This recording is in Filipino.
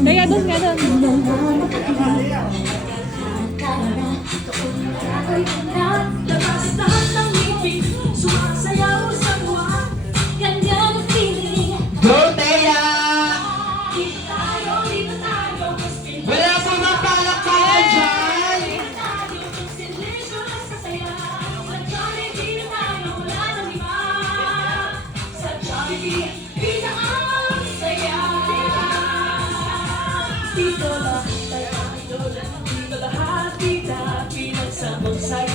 Kaya doon, kaya doon. Labas lahat ng ngipin, sumasayaw sa buwan. Ganyan ang feeling. Go, Thea! Dito tayo, mas pinag- Wala pa mapalakpakan dyan! Dito tayo, sinisyon sa saya. Sa Jollibee tayo, wala nang iba. Sa Jollibee, kita ang saya. Dito lahat tayo, dito lahat kita, pinagsabog sa'yo.